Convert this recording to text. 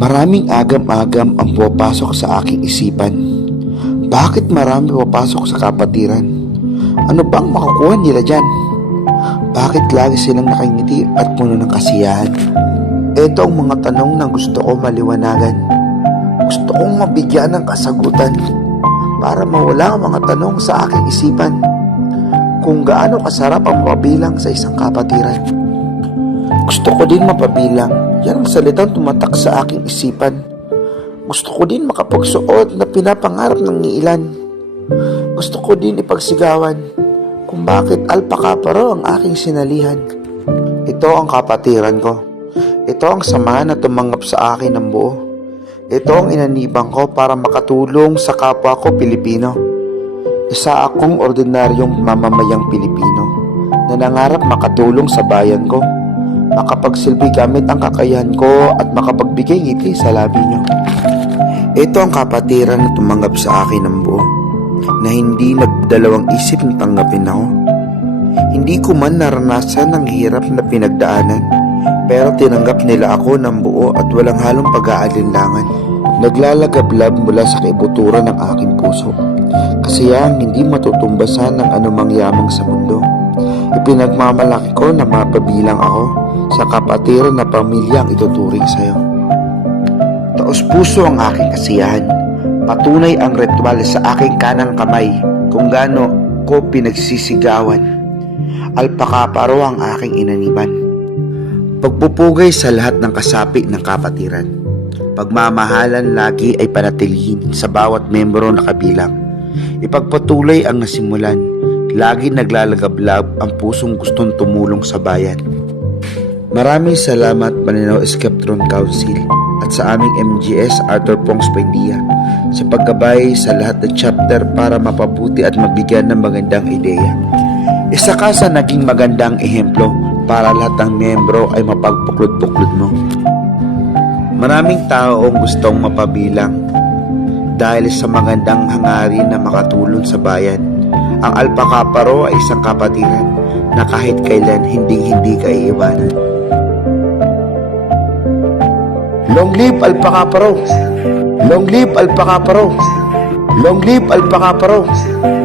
Maraming agam-agam ang pumapasok sa aking isipan. Bakit marami pumapasok sa kapatiran? Ano bang makukuha nila dyan? Bakit lagi silang nakangiti at puno ng kasiyahan? Ito ang mga tanong na gusto ko maliwanagan. Gusto kong mabigyan ng kasagutan para mawala ang mga tanong sa aking isipan. Kung gaano kasarap ang mapabilang sa isang kapatiran. Gusto ko din mapabilang. Yan ang salitang tumatak sa aking isipan. Gusto ko din makapagsuot na pinapangarap ng ilan. Gusto ko din ipagsigawan kung bakit alpaka pa raw ang aking sinalihan. Ito ang kapatiran ko. Ito ang samahan na tumanggap sa akin ng buo. Ito ang inanibang ko para makatulong sa kapwa ko Pilipino. Isa akong ordinaryong mamamayang Pilipino na nangarap makatulong sa bayan ko makapagsilbi gamit ang kakayahan ko at makapagbigay ngiti sa labi niyo. Ito ang kapatiran na tumanggap sa akin ng buo, na hindi nagdalawang isip na tanggapin ako. Hindi ko man naranasan ang hirap na pinagdaanan, pero tinanggap nila ako ng buo at walang halong pag-aalinlangan. Naglalagablab mula sa kaibuturan ng aking puso. Kasiyang hindi matutumbasan ng anumang yamang sa mundo. Ipinagmamalaki ko na mapabilang ako sa kapatiran na pamilyang ituturing sa'yo. Taos puso ang aking kasiyahan. Patunay ang ritual sa aking kanang kamay kung gaano ko pinagsisigawan. Alpaka paro ang aking inaniban. Pagpupugay sa lahat ng kasapi ng kapatiran. Pagmamahalan lagi ay panatilihin sa bawat membro na kabilang. Ipagpatuloy ang nasimulan. Lagi naglalagablab ang pusong gustong tumulong sa bayan. Maraming salamat Maninaw Skeptron Council at sa aming MGS Arthur Pongs Buendia sa paggabay sa lahat ng chapter para mapabuti at mabigyan ng magandang ideya. Isa ka sa naging magandang ehemplo para lahat ng membro ay mapagpuklod-puklod mo. Maraming tao ang gustong mapabilang dahil sa magandang hangarin na makatulong sa bayan. Ang alpakaparo ay isang kapatiran na kahit kailan hindi-hindi ka iiwanan. Long live Alpacaparo! Long live Alpacaparo! Long live Alpacaparo!